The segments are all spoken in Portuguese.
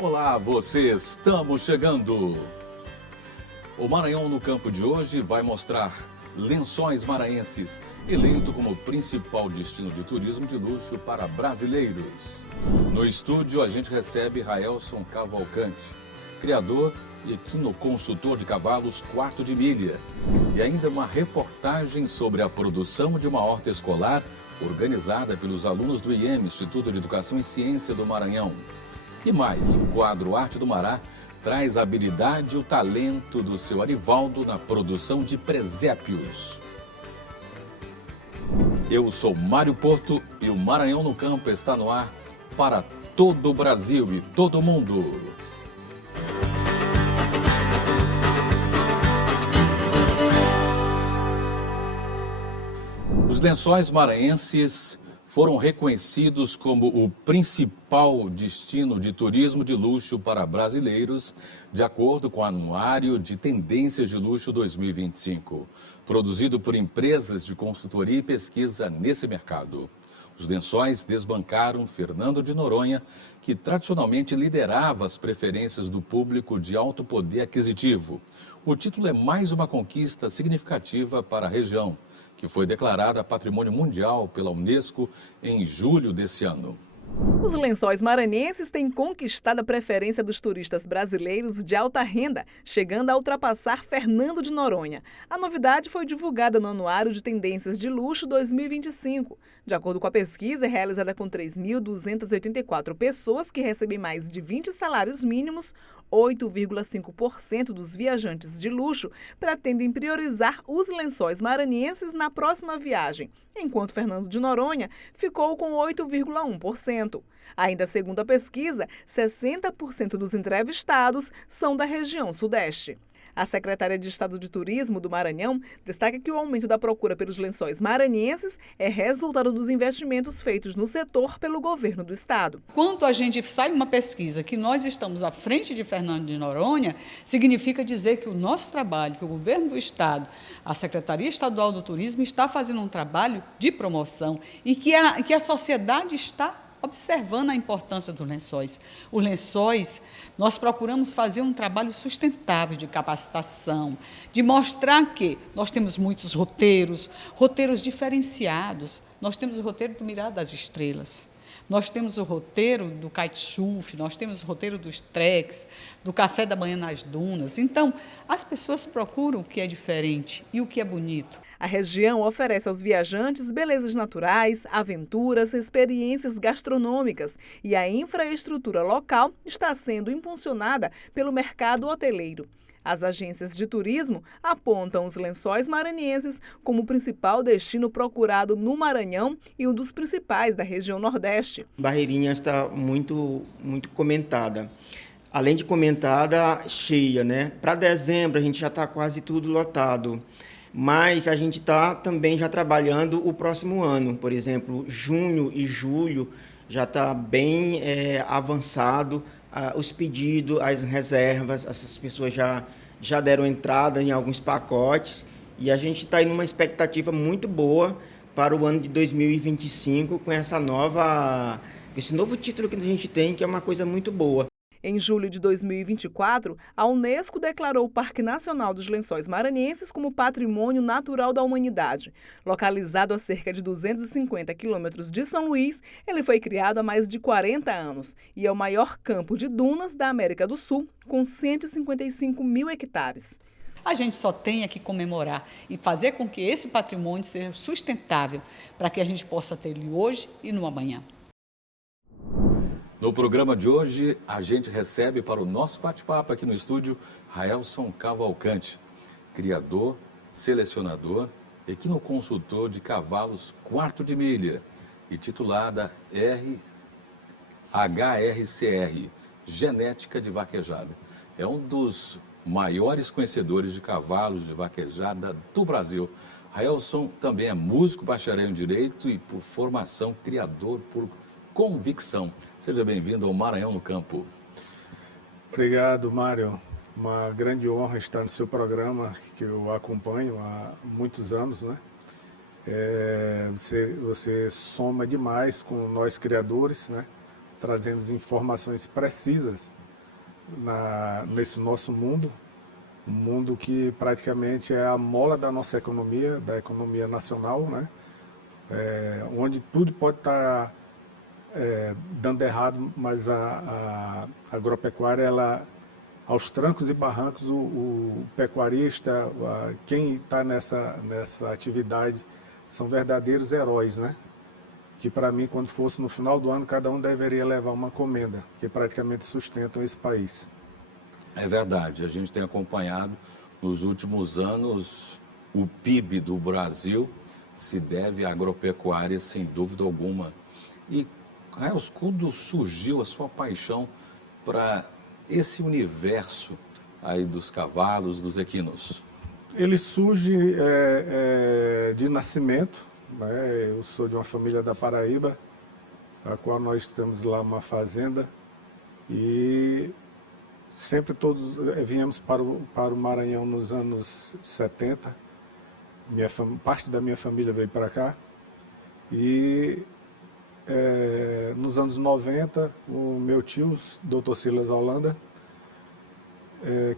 Olá, vocês, estamos chegando! O Maranhão no Campo de hoje vai mostrar Lençóis Maranhenses, eleito como principal destino de turismo de luxo para brasileiros. No estúdio, a gente recebe Raelson Cavalcante, criador e equinoconsultor de cavalos quarto de milha. E ainda uma reportagem sobre a produção de uma horta escolar organizada pelos alunos do IEM, Instituto de Educação e Ciência do Maranhão. E mais, o quadro Arte do Mará traz a habilidade e o talento do seu Arivaldo na produção de presépios. Eu sou Mário Porto e o Maranhão no Campo está no ar para todo o Brasil e todo o mundo. Os Lençóis Maranhenses foram reconhecidos como o principal destino de turismo de luxo para brasileiros, de acordo com o Anuário de Tendências de Luxo 2025, produzido por empresas de consultoria e pesquisa nesse mercado. Os Lençóis desbancaram Fernando de Noronha, que tradicionalmente liderava as preferências do público de alto poder aquisitivo. O título é mais uma conquista significativa para a região, que foi declarada Patrimônio Mundial pela Unesco em julho desse ano. Os Lençóis Maranhenses têm conquistado a preferência dos turistas brasileiros de alta renda, chegando a ultrapassar Fernando de Noronha. A novidade foi divulgada no Anuário de Tendências de Luxo 2025. De acordo com a pesquisa, realizada com 3.284 pessoas que recebem mais de 20 salários mínimos, 8,5% dos viajantes de luxo pretendem priorizar os Lençóis Maranhenses na próxima viagem, enquanto Fernando de Noronha ficou com 8,1%. Ainda segundo a pesquisa, 60% dos entrevistados são da região Sudeste. A secretária de Estado de Turismo do Maranhão destaca que o aumento da procura pelos lençóis maranhenses é resultado dos investimentos feitos no setor pelo governo do Estado. Quando a gente sai uma pesquisa que nós estamos à frente de Fernando de Noronha, significa dizer que o nosso trabalho, que o governo do Estado, a Secretaria Estadual do Turismo está fazendo um trabalho de promoção e que a sociedade está observando a importância dos lençóis. Os lençóis, nós procuramos fazer um trabalho sustentável de capacitação, de mostrar que nós temos muitos roteiros diferenciados. Nós temos o roteiro do Mirar das Estrelas, nós temos o roteiro do kitesurf, nós temos o roteiro dos treks, do café da manhã nas dunas. Então, as pessoas procuram o que é diferente e o que é bonito. A região oferece aos viajantes belezas naturais, aventuras, experiências gastronômicas e a infraestrutura local está sendo impulsionada pelo mercado hoteleiro. As agências de turismo apontam os Lençóis Maranhenses como o principal destino procurado no Maranhão e um dos principais da região Nordeste. Barreirinha está muito comentada. Além de comentada, cheia, né? Para dezembro a gente já está quase tudo lotado. Mas a gente está também já trabalhando o próximo ano. Por exemplo, junho e julho já está bem avançado os pedidos, as reservas, essas pessoas já deram entrada em alguns pacotes e a gente está em uma expectativa muito boa para o ano de 2025 com esse novo título que a gente tem, que é uma coisa muito boa. Em julho de 2024, a Unesco declarou o Parque Nacional dos Lençóis Maranhenses como Patrimônio Natural da Humanidade. Localizado a cerca de 250 quilômetros de São Luís, ele foi criado há mais de 40 anos e é o maior campo de dunas da América do Sul, com 155 mil hectares. A gente só tem que comemorar e fazer com que esse patrimônio seja sustentável, para que a gente possa ter ele hoje e no amanhã. No programa de hoje, a gente recebe para o nosso bate-papo aqui no estúdio Raelson Cavalcante, criador, selecionador, equinoconsultor de cavalos quarto de milha e titulada HRCR, Genética de Vaquejada. É um dos maiores conhecedores de cavalos de vaquejada do Brasil. Raelson também é músico, bacharel em Direito e, por formação, criador por convicção. Seja bem-vindo ao Maranhão no Campo. Obrigado, Mário. Uma grande honra estar no seu programa, que eu acompanho há muitos anos, né? Você soma demais com nós criadores, né? Trazendo informações precisas nesse nosso mundo, um mundo que praticamente é a mola da nossa economia, da economia nacional, né? Onde tudo pode estar dando errado, mas a agropecuária, ela, aos trancos e barrancos, o pecuarista, quem está nessa atividade, são verdadeiros heróis, né? Que para mim, quando fosse no final do ano, cada um deveria levar uma comenda, que praticamente sustentam esse país. É verdade, a gente tem acompanhado nos últimos anos o PIB do Brasil se deve à agropecuária, sem dúvida alguma. E, Raels, quando surgiu a sua paixão para esse universo aí dos cavalos, dos equinos? Ele surge de nascimento, né? Eu sou de uma família da Paraíba, a qual nós temos lá uma fazenda, e sempre todos viemos para o Maranhão nos anos 70. Parte da minha família veio para cá. E nos anos 90, o meu tio, Dr. Silas Holanda,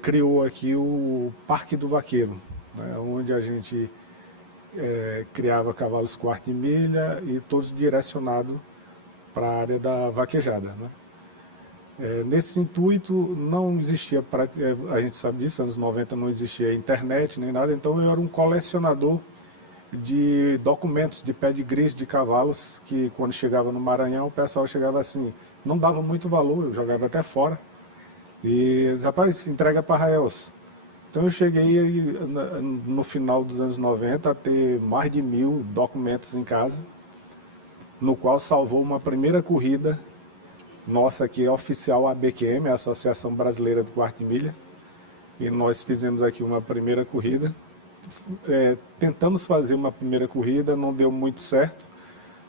criou aqui o Parque do Vaqueiro, né, onde a gente criava cavalos quarto de milha e todos direcionados para a área da vaquejada, né. Nesse intuito não existia, a gente sabe disso, anos 90 não existia internet nem nada, então eu era um colecionador de documentos, de pedigrees de cavalos, que quando chegava no Maranhão o pessoal chegava assim, não dava muito valor, eu jogava até fora, e rapaz, entrega para Raels. Então eu cheguei no final dos anos 90 a ter mais de 1000 documentos em casa, no qual salvou uma primeira corrida nossa aqui, oficial ABQM, a Associação Brasileira do Quarto de Milha, e nós fizemos aqui uma primeira corrida. Tentamos fazer uma primeira corrida, não deu muito certo,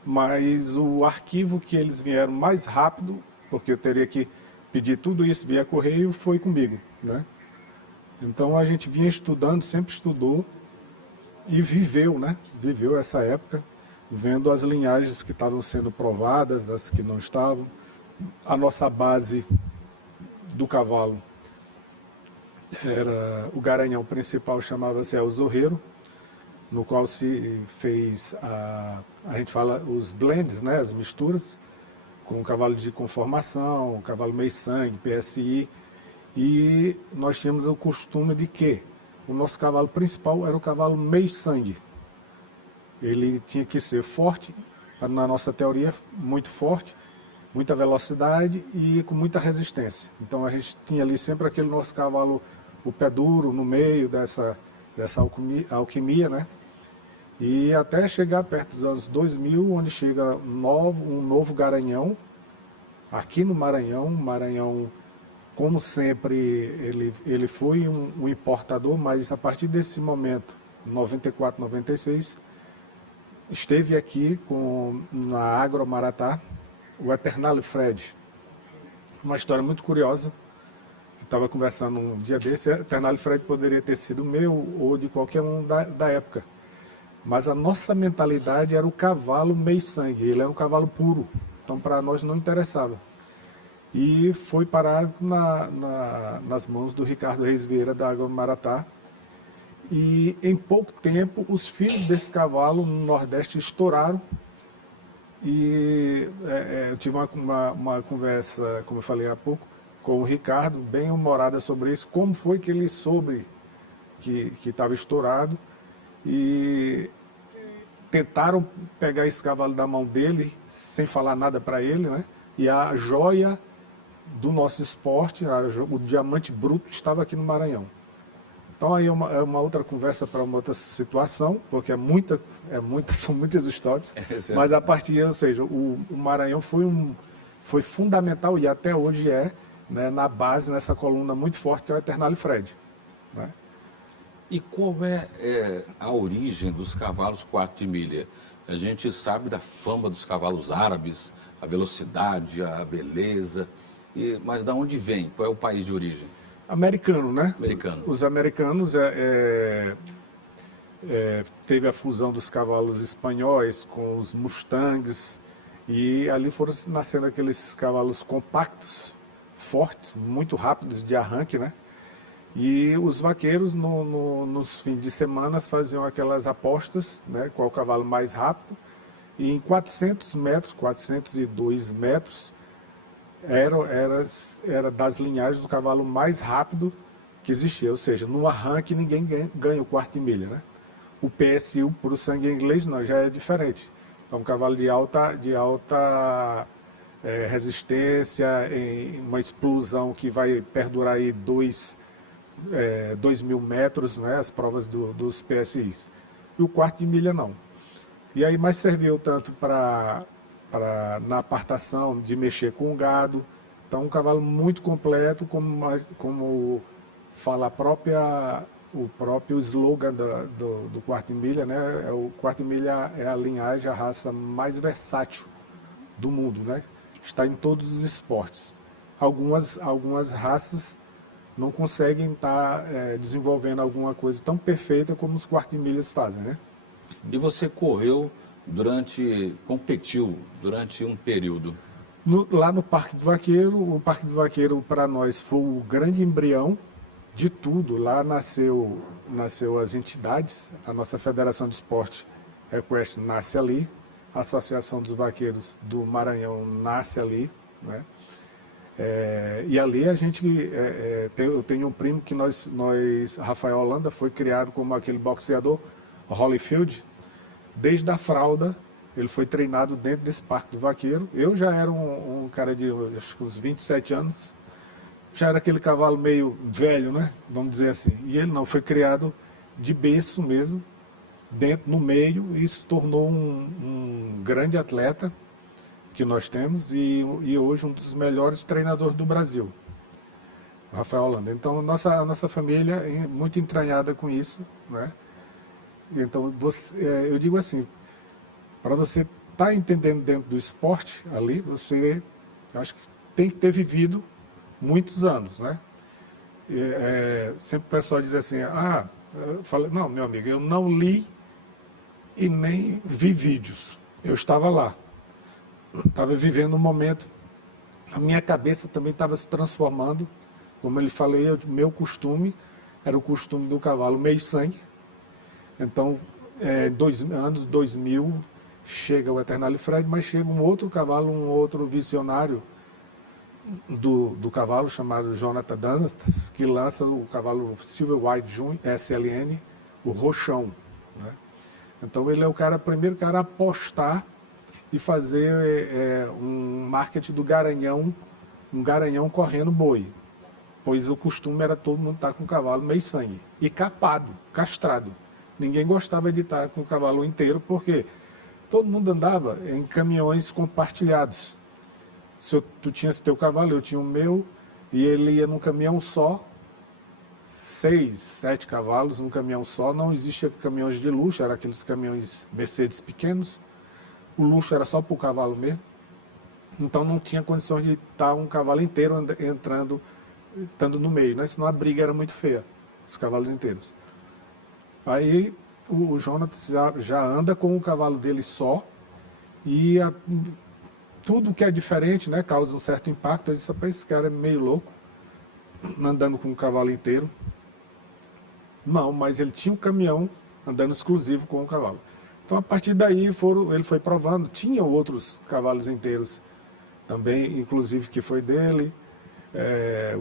mas o arquivo que eles vieram mais rápido, porque eu teria que pedir tudo isso via correio, foi comigo, né? Então a gente vinha estudando, sempre estudou e viveu, né? Viveu essa época, vendo as linhagens que estavam sendo provadas, as que não estavam. A nossa base do cavalo era o garanhão principal, chamava-se El Zorreiro, no qual se fez a gente fala os blends, né, as misturas, com o cavalo de conformação, o cavalo meio sangue, PSI, e nós tínhamos o costume de que o nosso cavalo principal era o cavalo meio sangue. Ele tinha que ser forte, na nossa teoria, muito forte, muita velocidade e com muita resistência. Então a gente tinha ali sempre aquele nosso cavalo, o pé duro, no meio dessa alquimia, né? E até chegar perto dos anos 2000, onde chega um novo garanhão, aqui no Maranhão. Maranhão, como sempre, ele foi um importador, mas a partir desse momento, 94, 96, esteve aqui na Agro Maratá, o Eternale Fred. Uma história muito curiosa. Eu estava conversando um dia desse, o Eternale Fred poderia ter sido meu ou de qualquer um da época. Mas a nossa mentalidade era o cavalo meio sangue, ele era um cavalo puro, então para nós não interessava. E foi parar nas mãos do Ricardo Reis Vieira, da Agro Maratá. E em pouco tempo, os filhos desse cavalo no Nordeste estouraram. E eu tive uma conversa, como eu falei há pouco, com o Ricardo, bem humorada sobre isso, como foi que ele soube que estava estourado, e tentaram pegar esse cavalo da mão dele, sem falar nada para ele, né? E a joia do nosso esporte, o diamante bruto, estava aqui no Maranhão. Então aí é uma outra conversa para uma outra situação, porque são muitas histórias, mas a partir, ou seja, o Maranhão foi fundamental e até hoje né, na base, nessa coluna muito forte que é o Eternale Fred, né? E qual é a origem dos cavalos quarto de milha? A gente sabe da fama dos cavalos árabes, a velocidade, a beleza, mas de onde vem? Qual é o país de origem? Americano, né? Americano. Os americanos teve a fusão dos cavalos espanhóis com os Mustangs, e ali foram nascendo aqueles cavalos compactos, fortes, muito rápidos de arranque, né? E os vaqueiros, nos fins de semana, faziam aquelas apostas, né? Qual o cavalo mais rápido. E em 400 metros, 402 metros, era das linhagens do cavalo mais rápido que existia. Ou seja, no arranque ninguém ganha o quarto de milha, né? O PSU, puro sangue inglês, não, já é diferente. É um cavalo de alta resistência, em uma explosão que vai perdurar aí 2.000 metros, né, as provas dos PSIs. E o quarto de milha não. E aí mais serviu tanto na apartação, de mexer com o gado. Então um cavalo muito completo, como fala o próprio slogan do quarto de milha, né? O quarto de milha é a linhagem, a raça mais versátil do mundo, né? Está em todos os esportes. Algumas raças não conseguem estar desenvolvendo alguma coisa tão perfeita como os quartos de milhas fazem, né? E você competiu durante um período? Lá no Parque do Vaqueiro, o Parque do Vaqueiro para nós foi o grande embrião de tudo. Lá nasceu as entidades, a nossa Federação de Esporte Equestre nasce ali, a Associação dos Vaqueiros do Maranhão nasce ali, né? E ali a gente, eu tenho um primo que Rafael Holanda, foi criado como aquele boxeador, Holyfield. Desde a fralda, ele foi treinado dentro desse Parque do Vaqueiro. Eu já era um cara de, acho que uns 27 anos, já era aquele cavalo meio velho, né? Vamos dizer assim. E ele não, foi criado de berço mesmo, no meio, e se tornou um grande atleta que nós temos e hoje um dos melhores treinadores do Brasil, Rafael Holanda. Então a nossa família é muito entranhada com isso, né? Então eu digo assim, para você estar entendendo dentro do esporte ali, você acho que tem que ter vivido muitos anos, né? Sempre o pessoal diz assim, eu falo, não, meu amigo, eu não li e nem vi vídeos. Eu estava lá, estava vivendo um momento, a minha cabeça também estava se transformando, como eu lhe falei, meu costume era o costume do cavalo meio sangue. Então, anos 2000, chega o Eternal Fred, mas chega um outro cavalo, um outro visionário do cavalo, chamado Jonathan Dunnett, que lança o cavalo Silver White Jr., SLN, o Rochão, né? Então ele é o primeiro cara a apostar e fazer um marketing do garanhão, um garanhão correndo boi. Pois o costume era todo mundo estar com o cavalo meio sangue. E capado, castrado. Ninguém gostava de estar com o cavalo inteiro, porque todo mundo andava em caminhões compartilhados. Tu tinha esse teu cavalo, eu tinha o meu, e ele ia num caminhão só, 6, 7 cavalos num caminhão só. Não existia caminhões de luxo, eram aqueles caminhões Mercedes pequenos. O luxo era só para o cavalo mesmo. Então não tinha condições de estar um cavalo inteiro estando no meio, né? Senão a briga era muito feia, os cavalos inteiros. Aí o Jonathan já anda com o cavalo dele só, e tudo que é diferente, né, causa um certo impacto. Eu disse, esse cara é meio louco, andando com o cavalo inteiro. Não, mas ele tinha um caminhão andando exclusivo com o cavalo. Então a partir daí ele foi provando. Tinha outros cavalos inteiros também, inclusive que foi dele,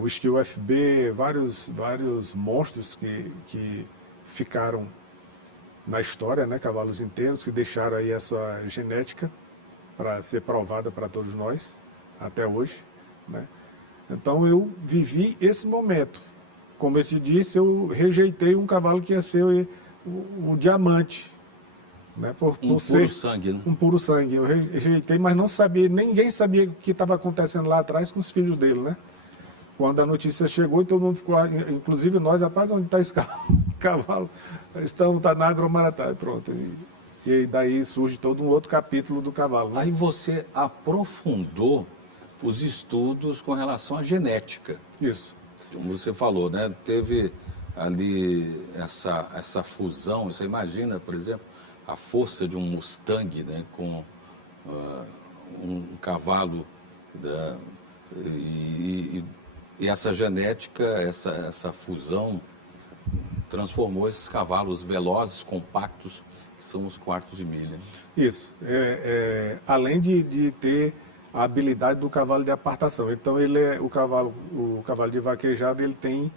o Skill FB, vários monstros que ficaram na história, né, cavalos inteiros, que deixaram aí a sua genética para ser provada para todos nós, até hoje, né? Então eu vivi esse momento. Como eu te disse, eu rejeitei um cavalo que ia ser o diamante, né? Por puro ser sangue, né? Um puro sangue. Eu rejeitei, mas não sabia, ninguém sabia o que estava acontecendo lá atrás com os filhos dele, né? Quando a notícia chegou, todo mundo ficou, inclusive nós, rapaz, onde está esse cavalo? Está na Agromaratá, pronto. E daí surge todo um outro capítulo do cavalo, né? Aí você aprofundou os estudos com relação à genética. Isso. Como você falou, né? Teve ali essa fusão. Você imagina, por exemplo, a força de um Mustang, né? Com um cavalo, e E essa genética, essa fusão, transformou esses cavalos velozes, compactos, que são os quartos de milha. Isso. Além de ter a habilidade do cavalo de apartação. Então, o cavalo de vaquejada, ele tem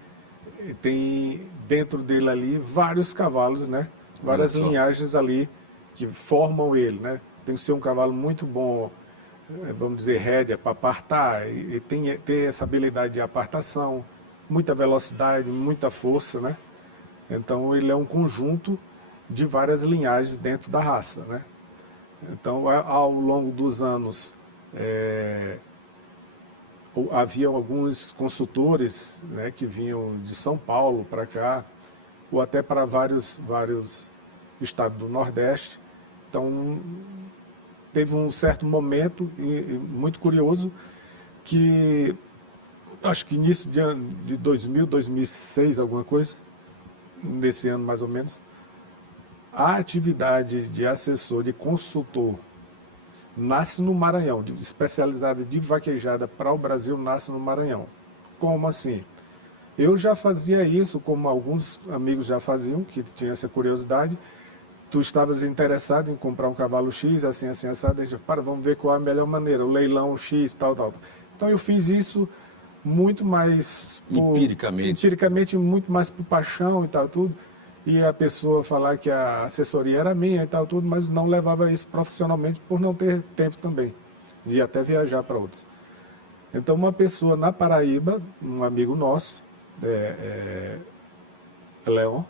dentro dele ali vários cavalos, né? Várias linhagens ali que formam ele, né? Tem que ser um cavalo muito bom, vamos dizer, rédea para apartar, e ter essa habilidade de apartação, muita velocidade, muita força, né? Então, ele é um conjunto de várias linhagens dentro da raça, né? Então, ao longo dos anos, havia alguns consultores, né, que vinham de São Paulo para cá, ou até para vários estados do Nordeste. Então, teve um certo momento, muito curioso, que acho que início de 2000, 2006, alguma coisa, nesse ano mais ou menos, a atividade de assessor, de consultor, nasce no Maranhão, especializada de vaquejada para o Brasil, nasce no Maranhão. Como assim? Eu já fazia isso, como alguns amigos já faziam, que tinham essa curiosidade. Tu estavas interessado em comprar um cavalo X, assim, assim, assado, a gente, vamos ver qual é a melhor maneira, o leilão X, tal, tal. Então eu fiz isso muito mais... Empiricamente, muito mais por paixão e tal, tudo. E a pessoa falar que a assessoria era minha e tal, tudo, mas não levava isso profissionalmente por não ter tempo também. Ia até viajar para outros. Então, uma pessoa na Paraíba, um amigo nosso, Leon,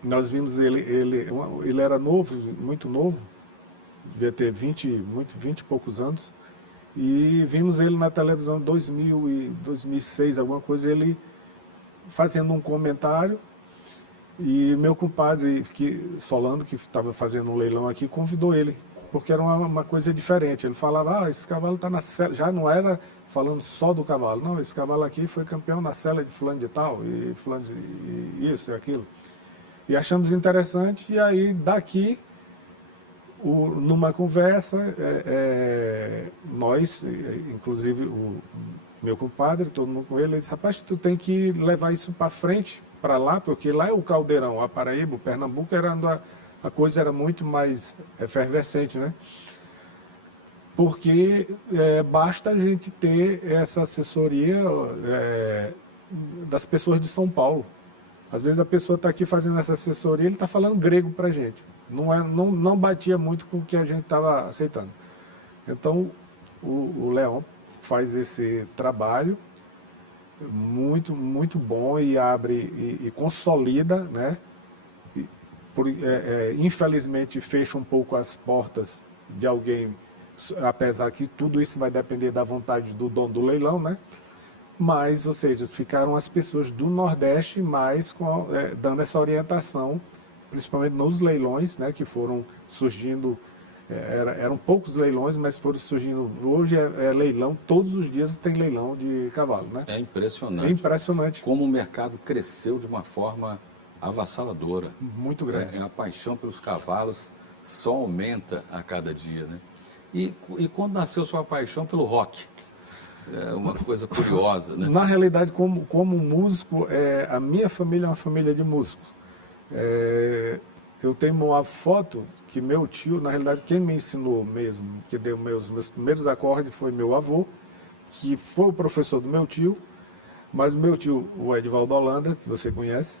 nós vimos ele era novo, muito novo, devia ter 20 e poucos anos, e vimos ele na televisão em 2006, alguma coisa, ele fazendo um comentário, e meu compadre Solano, que estava fazendo um leilão aqui, convidou ele, porque era uma coisa diferente. Ele falava, esse cavalo está na sela, já não era falando só do cavalo, não, esse cavalo aqui foi campeão na sela de fulano de tal, e fulano de isso e aquilo. E achamos interessante, e aí daqui, numa conversa, nós, inclusive o meu compadre, todo mundo com ele disse, rapaz, tu tem que levar isso para frente, para lá, porque lá é o caldeirão, a Paraíba, o Pernambuco, a coisa era muito mais efervescente, né? Porque basta a gente ter essa assessoria das pessoas de São Paulo. Às vezes a pessoa está aqui fazendo essa assessoria, ele está falando grego para a gente. Não batia muito com o que a gente estava aceitando. Então, o Leon faz esse trabalho muito, muito bom e abre e consolida, né? Infelizmente fecha um pouco as portas de alguém, apesar que tudo isso vai depender da vontade do dono do leilão, né? Mas, ou seja, ficaram as pessoas do Nordeste mais dando essa orientação, principalmente nos leilões, né, que foram surgindo. Eram poucos leilões, mas foram surgindo. Hoje é leilão, todos os dias tem leilão de cavalo, né? É impressionante. É impressionante. Como o mercado cresceu de uma forma avassaladora. Muito grande. A paixão pelos cavalos só aumenta a cada dia, né? E quando nasceu sua paixão pelo rock? É uma coisa curiosa, né? Na realidade, como músico, a minha família é uma família de músicos. Eu tenho uma foto que meu tio, na realidade, quem me ensinou mesmo, que deu meus primeiros acordes foi meu avô, que foi o professor do meu tio, mas o meu tio, o Edivaldo Holanda, que você conhece,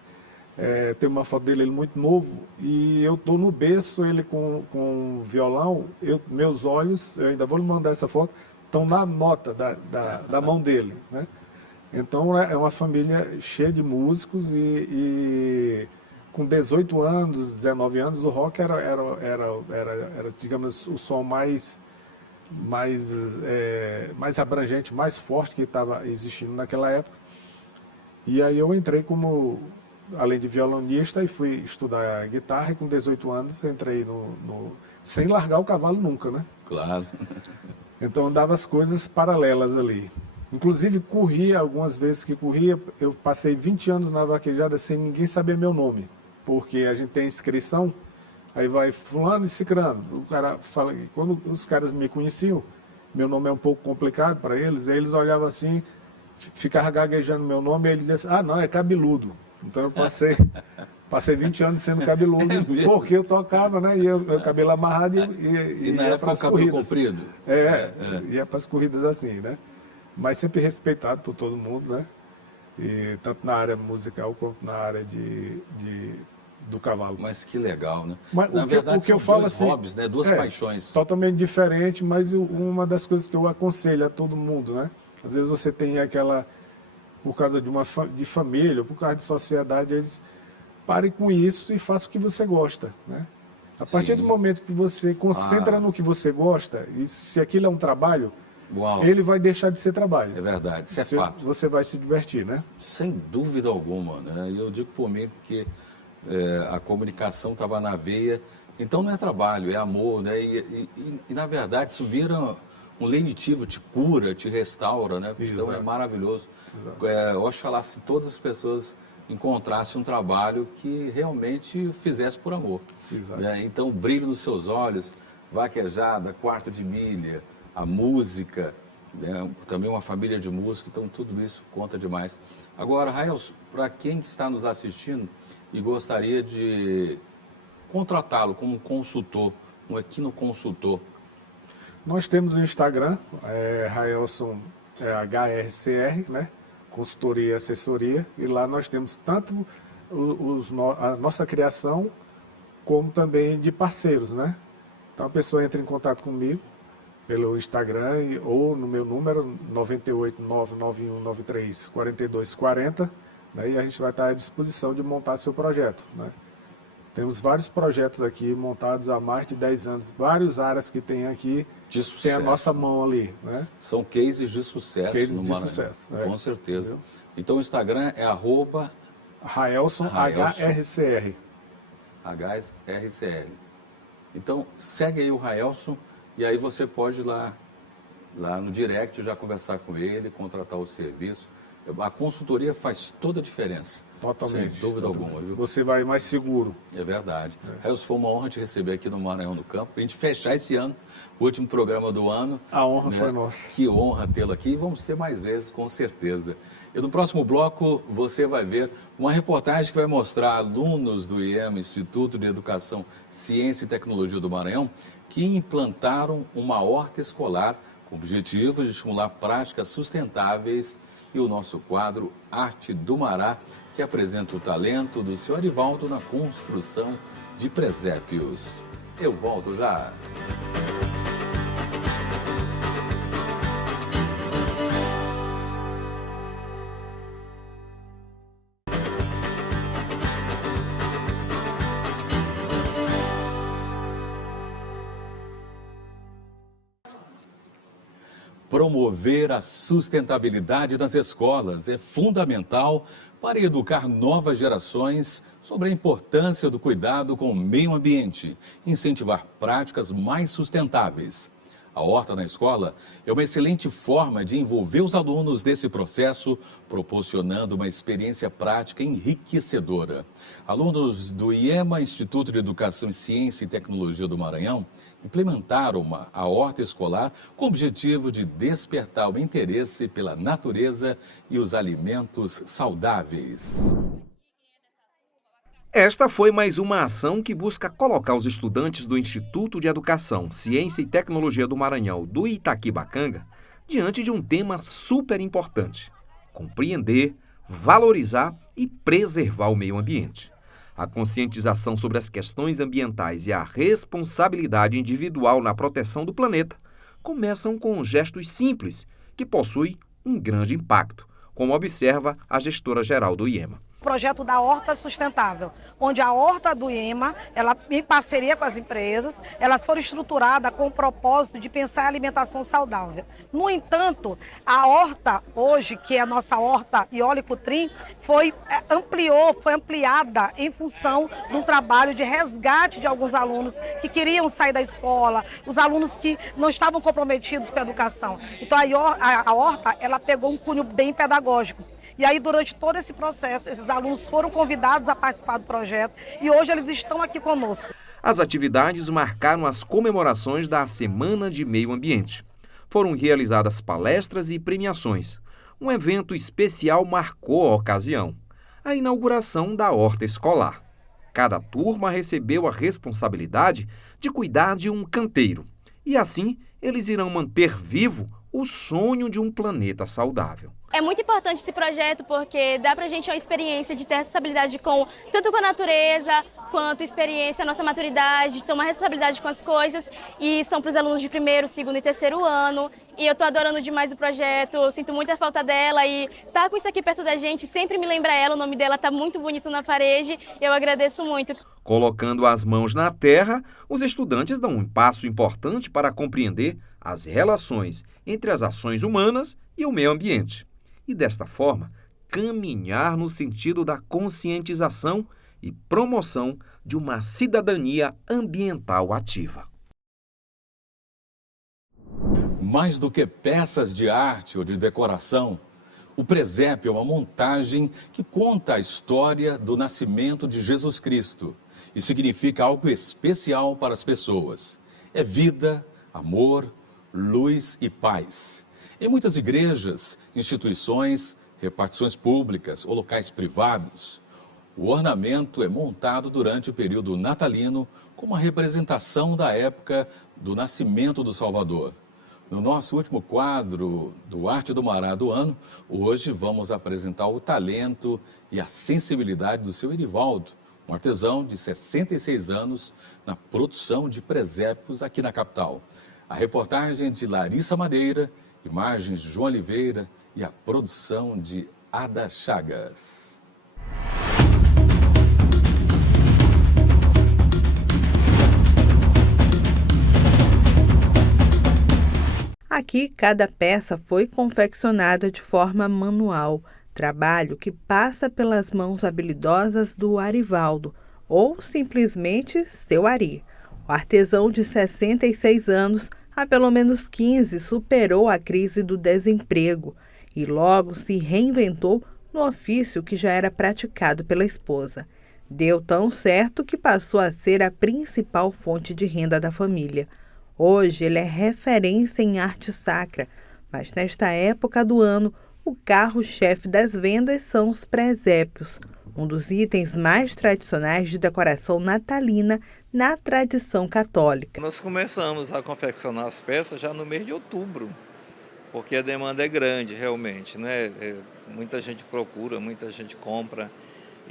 tem uma foto dele, ele muito novo, e eu estou no berço, ele com violão, meus olhos, eu ainda vou lhe mandar essa foto, estão na nota da mão dele, né? Então é uma família cheia de músicos e com 18 anos, 19 anos, o rock era digamos, o som mais abrangente, mais forte que estava existindo naquela época. E aí eu entrei além de violonista, e fui estudar guitarra, e com 18 anos entrei sem largar o cavalo nunca, né? Claro. Então andava as coisas paralelas ali. Inclusive corria, algumas vezes que corria, eu passei 20 anos na vaquejada sem ninguém saber meu nome. Porque a gente tem inscrição, aí vai fulano e cicrano. O cara fala que quando os caras me conheciam, meu nome é um pouco complicado para eles, aí eles olhavam assim, ficavam gaguejando meu nome, e eles diziam assim, não, é cabeludo. Então eu passei 20 anos sendo cabeludo, porque eu tocava, né? E eu cabelo amarrado E na ia época para o as cabelo corridas. comprido? Ia para as corridas assim, né? Mas sempre respeitado por todo mundo, né? E tanto na área musical quanto na área do cavalo. Mas que legal, né? Mas Na verdade, o que eu são falo dois assim, hobbies, né? Duas paixões. Totalmente diferente, mas uma das coisas que eu aconselho a todo mundo, né? Às vezes você tem aquela, por causa de família, por causa de sociedade, eles parem com isso e façam o que você gosta, né? A partir do momento que você concentra no que você gosta, e se aquilo é um trabalho, ele vai deixar de ser trabalho. É verdade, isso é fato. Você vai se divertir, né? Sem dúvida alguma, né? Eu digo por mim porque a comunicação estava na veia, então não é trabalho, é amor, né? E na verdade isso vira um lenitivo, te cura, te restaura, né? Então é maravilhoso. Oxalá se todas as pessoas encontrassem um trabalho que realmente fizesse por amor. Né? Então o brilho nos seus olhos, vaquejada, quarto de milha, a música, né? Também uma família de músicos, então tudo isso conta demais. Agora, Raelson, para quem está nos assistindo e gostaria de contratá-lo como consultor, um equinoconsultor. Nós temos o Instagram, Raelson HRCR, né? Consultoria e assessoria, e lá nós temos tanto a nossa criação, como também de parceiros, né? Então a pessoa entra em contato comigo pelo Instagram ou no meu número 98991934240, né? E a gente vai estar à disposição de montar seu projeto, né? Temos vários projetos aqui montados há mais de 10 anos, várias áreas que tem aqui, de sucesso, tem a nossa mão ali, né? São cases de sucesso no Maranhão. Sucesso, com certeza. Entendeu? Então o Instagram é Raelson HRCR. HRCR. Então segue aí o Raelson e aí você pode ir lá no direct já conversar com ele, contratar o serviço. A consultoria faz toda a diferença. Totalmente. Sem dúvida alguma, viu? Você vai mais seguro. É verdade. Raelson, foi uma honra te receber aqui no Maranhão no Campo. A gente fechar esse ano, o último programa do ano. A honra foi nossa. Que honra tê-lo aqui. E vamos ter mais vezes, com certeza. E no próximo bloco, você vai ver uma reportagem que vai mostrar alunos do IEMA, Instituto de Educação, Ciência e Tecnologia do Maranhão, que implantaram uma horta escolar com objetivos de estimular práticas sustentáveis. E o nosso quadro Arte do Mará, que apresenta o talento do seu Arivaldo na construção de presépios. Eu volto já. Promover a sustentabilidade nas escolas é fundamental para educar novas gerações sobre a importância do cuidado com o meio ambiente, incentivar práticas mais sustentáveis. A horta na escola é uma excelente forma de envolver os alunos nesse processo, proporcionando uma experiência prática enriquecedora. Alunos do IEMA, Instituto de Educação, Ciência e Tecnologia do Maranhão, implementaram a horta escolar com o objetivo de despertar o interesse pela natureza e os alimentos saudáveis. Esta foi mais uma ação que busca colocar os estudantes do Instituto de Educação, Ciência e Tecnologia do Maranhão, do Itaquibacanga, diante de um tema super importante: compreender, valorizar e preservar o meio ambiente. A conscientização sobre as questões ambientais e a responsabilidade individual na proteção do planeta começam com gestos simples, que possuem um grande impacto, como observa a gestora-geral do IEMA. Projeto da Horta Sustentável, onde a Horta do IEMA, ela, em parceria com as empresas, elas foram estruturadas com o propósito de pensar em alimentação saudável. No entanto, a horta hoje, que é a nossa horta Iólico Trim, foi ampliada em função de um trabalho de resgate de alguns alunos que queriam sair da escola, os alunos que não estavam comprometidos com a educação. Então a horta, ela pegou um cunho bem pedagógico. E aí, durante todo esse processo, esses alunos foram convidados a participar do projeto e hoje eles estão aqui conosco. As atividades marcaram as comemorações da Semana de Meio Ambiente. Foram realizadas palestras e premiações. Um evento especial marcou a ocasião: a inauguração da horta escolar. Cada turma recebeu a responsabilidade de cuidar de um canteiro. E assim, eles irão manter vivo o sonho de um planeta saudável. É muito importante esse projeto porque dá pra gente uma experiência de ter responsabilidade tanto com a natureza, quanto experiência, a nossa maturidade, tomar responsabilidade com as coisas. E são para os alunos de 1º, 2º e 3º ano. E eu tô adorando demais o projeto, sinto muita falta dela e tá com isso aqui perto da gente, sempre me lembra ela, o nome dela tá muito bonito na parede, eu agradeço muito. Colocando as mãos na terra, os estudantes dão um passo importante para compreender as relações entre as ações humanas e o meio ambiente. E desta forma, caminhar no sentido da conscientização e promoção de uma cidadania ambiental ativa. Mais do que peças de arte ou de decoração, o presépio é uma montagem que conta a história do nascimento de Jesus Cristo e significa algo especial para as pessoas. É vida, amor, luz e paz. Em muitas igrejas, instituições, repartições públicas ou locais privados, o ornamento é montado durante o período natalino como uma representação da época do nascimento do Salvador. No nosso último quadro do Arte do Mará do ano, hoje vamos apresentar o talento e a sensibilidade do seu Erivaldo, um artesão de 66 anos na produção de presépios aqui na capital. A reportagem de Larissa Madeira, imagens de João Oliveira e a produção de Ada Chagas. Aqui, cada peça foi confeccionada de forma manual, trabalho que passa pelas mãos habilidosas do Arivaldo, ou simplesmente seu Ari. O artesão de 66 anos, há pelo menos 15, superou a crise do desemprego e logo se reinventou no ofício que já era praticado pela esposa. Deu tão certo que passou a ser a principal fonte de renda da família. Hoje ele é referência em arte sacra, mas nesta época do ano, o carro-chefe das vendas são os presépios, um dos itens mais tradicionais de decoração natalina na tradição católica. Nós começamos a confeccionar as peças já no mês de outubro, porque a demanda é grande realmente, né? Muita gente procura, muita gente compra.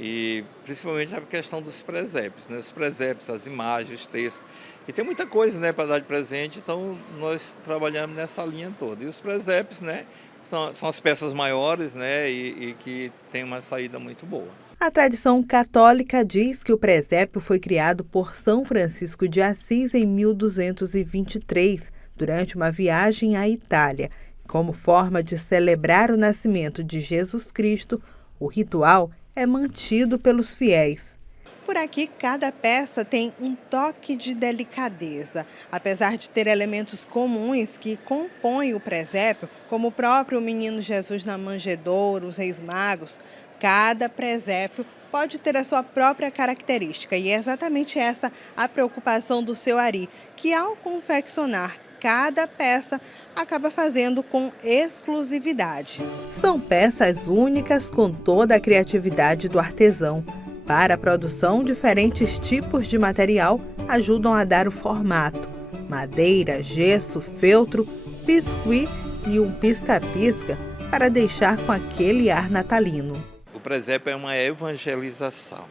E principalmente a questão dos presépios, né? Os presépios, as imagens, os textos. E tem muita coisa, né, para dar de presente, então nós trabalhamos nessa linha toda. E os presépios, né, são as peças maiores, né, e que tem uma saída muito boa. A tradição católica diz que o presépio foi criado por São Francisco de Assis em 1223, durante uma viagem à Itália. Como forma de celebrar o nascimento de Jesus Cristo, o ritual é mantido pelos fiéis. Por aqui, cada peça tem um toque de delicadeza. Apesar de ter elementos comuns que compõem o presépio, como o próprio Menino Jesus na manjedoura, os Reis Magos, cada presépio pode ter a sua própria característica. E é exatamente essa a preocupação do seu Ari, que ao confeccionar cada peça acaba fazendo com exclusividade. São peças únicas com toda a criatividade do artesão. Para a produção, diferentes tipos de material ajudam a dar o formato: madeira, gesso, feltro, biscuit e um pisca-pisca para deixar com aquele ar natalino. O presépio é uma evangelização,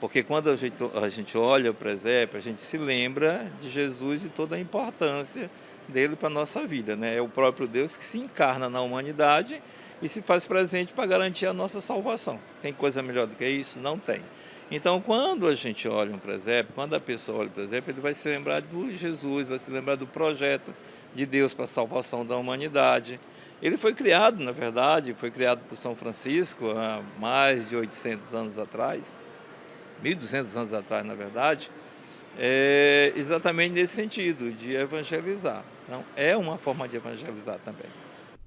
porque quando a gente olha o presépio, a gente se lembra de Jesus e toda a importância dele para a nossa vida, né? É o próprio Deus que se encarna na humanidade e se faz presente para garantir a nossa salvação. Tem coisa melhor do que isso? Não tem. Então, quando a gente olha um presépio, quando a pessoa olha o presépio, ele vai se lembrar de Jesus, vai se lembrar do projeto de Deus para a salvação da humanidade. Ele foi criado, na verdade, foi criado por São Francisco há mais de 800 anos atrás, 1.200 anos atrás, na verdade, exatamente nesse sentido, de evangelizar. Então, é uma forma de evangelizar também.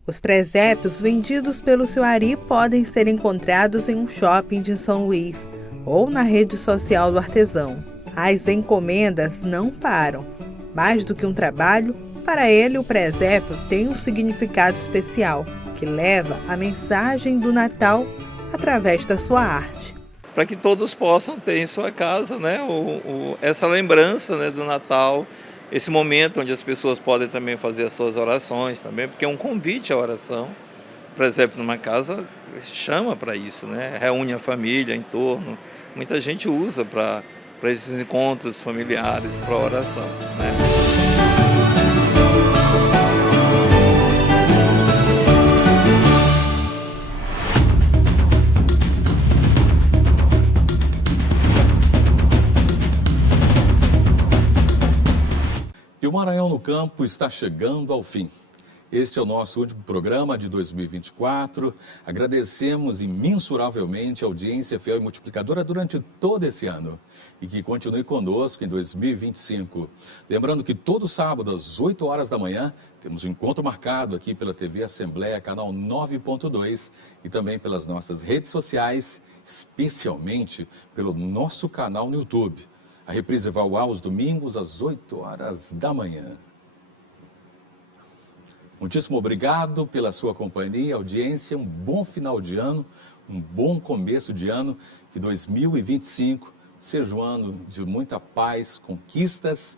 Os presépios vendidos pelo seu Ari podem ser encontrados em um shopping de São Luís ou na rede social do artesão. As encomendas não param. Mais do que um trabalho, Para ele, o presépio tem um significado especial, que leva a mensagem do Natal através da sua arte. Para que todos possam ter em sua casa, né, essa lembrança, né, do Natal, esse momento onde as pessoas podem também fazer as suas orações também, porque é um convite à oração. Por exemplo, numa casa chama para isso, né? Reúne a família em torno. Muita gente usa para esses encontros familiares, para oração, né? E o Maranhão no Campo está chegando ao fim. Este é o nosso último programa de 2024. Agradecemos imensuravelmente a audiência fiel e multiplicadora durante todo esse ano. E que continue conosco em 2025. Lembrando que todo sábado, às 8 horas da manhã, temos um encontro marcado aqui pela TV Assembleia, canal 9.2, e também pelas nossas redes sociais, especialmente pelo nosso canal no YouTube. A reprise vai ao ar aos domingos, às 8 horas da manhã. Muitíssimo obrigado pela sua companhia, audiência, um bom final de ano, um bom começo de ano, que 2025 seja um ano de muita paz, conquistas,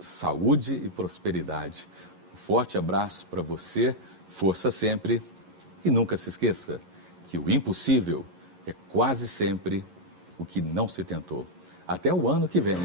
saúde e prosperidade. Um forte abraço para você, força sempre e nunca se esqueça que o impossível é quase sempre o que não se tentou. Até o ano que vem.